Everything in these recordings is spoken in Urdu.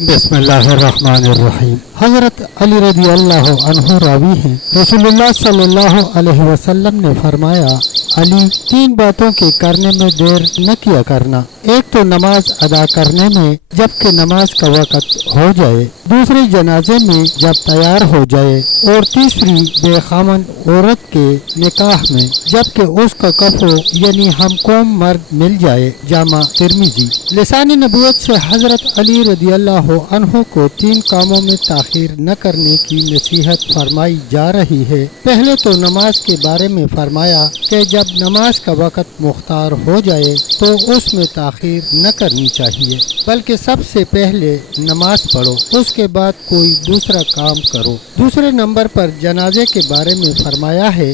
بسم اللہ الرحمن الرحیم۔ حضرت علی رضی اللہ عنہ راوی ہیں، رسول اللہ صلی اللہ علیہ وسلم نے فرمایا، علی، تین باتوں کے کرنے میں دیر نہ کیا کرنا، ایک تو نماز ادا کرنے میں جب کہ نماز کا وقت ہو جائے، دوسری جنازے میں جب تیار ہو جائے، اور تیسری بے خامن عورت کے نکاح میں جب کہ اس کا کفو یعنی ہم قوم مرد مل جائے۔ جامع ترمذی۔ لسان نبوت سے حضرت علی رضی اللہ عنہ کو تین کاموں میں تاخیر نہ کرنے کی نصیحت فرمائی جا رہی ہے۔ پہلے تو نماز کے بارے میں فرمایا کہ جب نماز کا وقت مختار ہو جائے تو اس میں تاخیر نہ کرنی چاہیے، بلکہ سب سے پہلے نماز پڑھو، اس کے بعد کوئی دوسرا کام کرو۔ دوسرے نمبر پر جنازے کے بارے میں فرمایا ہے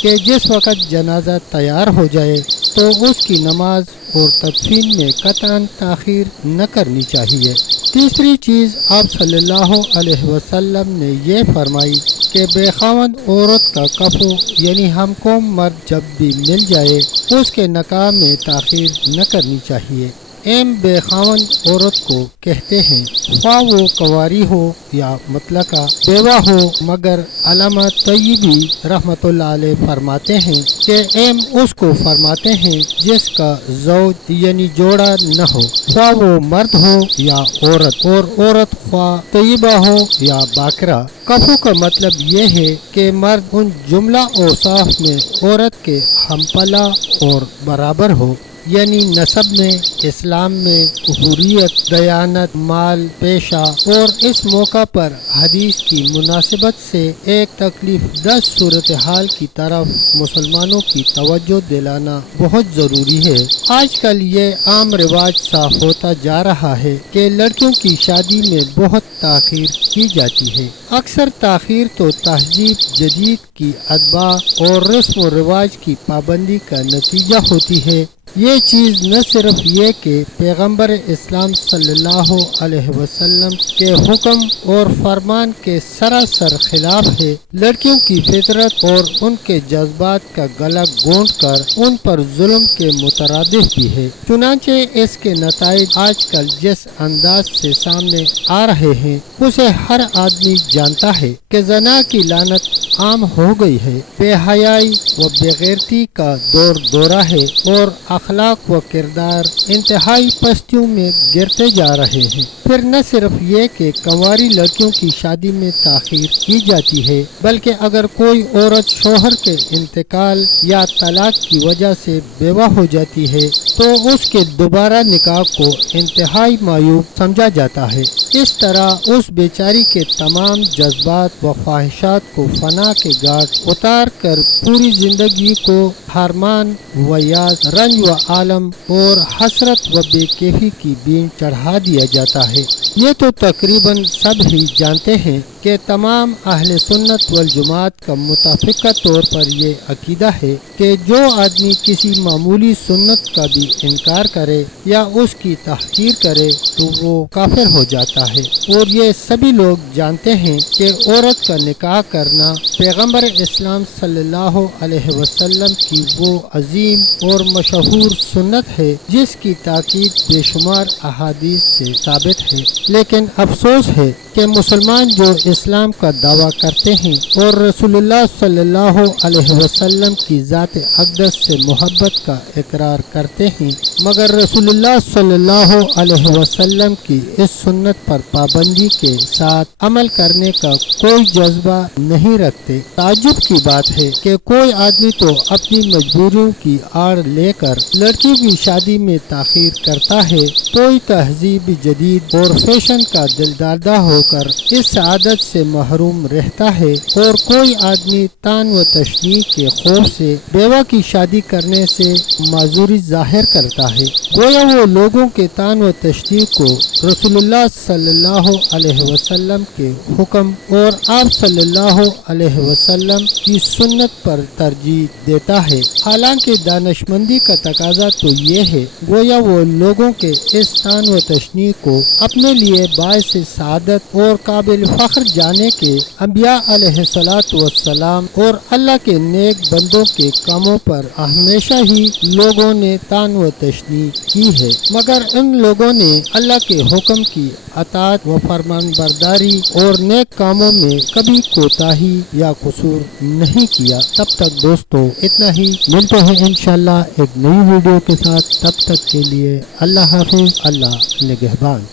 کہ جس وقت جنازہ تیار ہو جائے تو اس کی نماز اور تدفین میں قطعاً تاخیر نہ کرنی چاہیے۔ تیسری چیز آپ صلی اللہ علیہ وسلم نے یہ فرمائی کہ بے خاوند عورت کا کفو یعنی ہم قوم مرد جب بھی مل جائے اس کے نکاح میں تاخیر نہ کرنی چاہیے۔ ایم بے خاوند عورت کو کہتے ہیں، خواہ وہ کنواری ہو یا مطلقہ بیوہ ہو، مگر علامہ طیبی رحمۃ اللہ علیہ فرماتے ہیں کہ ایم اس کو فرماتے ہیں جس کا زوج یعنی جوڑا نہ ہو، خواہ وہ مرد ہو یا عورت، اور عورت خواہ طیبہ ہو یا باکرہ۔ کفو کا مطلب یہ ہے کہ مرد ان جملہ اوصاف میں عورت کے ہم پلہ اور برابر ہو، یعنی نسب میں، اسلام میں، حریت، دیانت، مال، پیشہ، اور اس موقع پر حدیث کی مناسبت سے ایک تکلیف دہ صورتحال کی طرف مسلمانوں کی توجہ دلانا بہت ضروری ہے۔ آج کل یہ عام رواج سا ہوتا جا رہا ہے کہ لڑکیوں کی شادی میں بہت تاخیر کی جاتی ہے۔ اکثر تاخیر تو تہذیب جدید کی اتباع اور رسم و رواج کی پابندی کا نتیجہ ہوتی ہے۔ یہ چیز نہ صرف یہ کہ پیغمبر اسلام صلی اللہ علیہ وسلم کے حکم اور فرمان کے سراسر خلاف ہے، لڑکیوں کی فطرت اور ان کے جذبات کا گلا گھونٹ کر ان پر ظلم کے مترادف بھی ہے۔ چنانچہ اس کے نتائج آج کل جس انداز سے سامنے آ رہے ہیں اسے ہر آدمی جانتا ہے کہ زنا کی لعنت عام ہو گئی ہے، بے حیائی و بے غیرتی کا دور دورہ ہے، اور اخلاق و کردار انتہائی پستیوں میں گرتے جا رہے ہیں۔ پھر نہ صرف یہ کہ کنواری لڑکیوں کی شادی میں تاخیر کی جاتی ہے، بلکہ اگر کوئی عورت شوہر کے انتقال یا طلاق کی وجہ سے بیوہ ہو جاتی ہے تو اس کے دوبارہ نکاح کو انتہائی معیوب سمجھا جاتا ہے۔ اس طرح اس بیچاری کے تمام جذبات و خواہشات کو فنا کے گھاٹ اتار کر پوری زندگی کو حرمان و یاس، رنج و عالم اور حسرت و بے کیفی کی بین چڑھا دیا جاتا ہے۔ یہ تو تقریباً سب ہی جانتے ہیں کہ تمام اہل سنت والجماعت کا متفقہ طور پر یہ عقیدہ ہے کہ جو آدمی کسی معمولی سنت کا بھی انکار کرے یا اس کی تحقیر کرے تو وہ کافر ہو جاتا ہے، اور یہ سبھی لوگ جانتے ہیں کہ عورت کا نکاح کرنا پیغمبر اسلام صلی اللہ علیہ وسلم کی وہ عظیم اور مشہور سنت ہے جس کی تاکید بے شمار احادیث سے ثابت ہے۔ لیکن افسوس ہے کہ مسلمان جو اسلام کا دعویٰ کرتے ہیں اور رسول اللہ صلی اللہ علیہ وسلم کی ذات اقدس سے محبت کا اقرار کرتے ہیں، مگر رسول اللہ صلی اللہ علیہ وسلم کی اس سنت پر پابندی کے ساتھ عمل کرنے کا کوئی جذبہ نہیں رکھتے۔ تعجب کی بات ہے کہ کوئی آدمی تو اپنی مجبوریوں کی آڑ لے کر لڑکیوں کی شادی میں تاخیر کرتا ہے، کوئی تہذیب جدید اور فیشن کا دلدادہ ہو کر اس سعادت سے محروم رہتا ہے، اور کوئی آدمی تان و تشنیع کے خوف سے بیوہ کی شادی کرنے سے معذوری ظاہر کرتا ہے، گویا وہ لوگوں کے تان و تشنیع کو رسول اللہ صلی اللہ علیہ وسلم کے حکم اور آپ صلی اللہ علیہ وسلم کی سنت پر ترجیح دیتا ہے۔ حالانکہ دانشمندی کا تقاضا تو یہ ہے، گویا وہ لوگوں کے اس تان و تشنیع کو اپنے لیے باعث سعادت اور قابل فخر جانے کہ انبیاء علیہِسَّلَاۃُ وَالسَّلام اور اللہ کے نیک بندوں کے کاموں پر ہمیشہ ہی لوگوں نے طعن و تشنیع کی ہے، مگر ان لوگوں نے اللہ کے حکم کی اطاعت و فرمان برداری اور نیک کاموں میں کبھی کوتاہی یا قصور نہیں کیا۔ تب تک دوستو اتنا ہی، ملتے ہیں انشاءاللہ ایک نئی ویڈیو کے ساتھ، تب تک کے لیے اللہ حافظ، اللہ نگہبان۔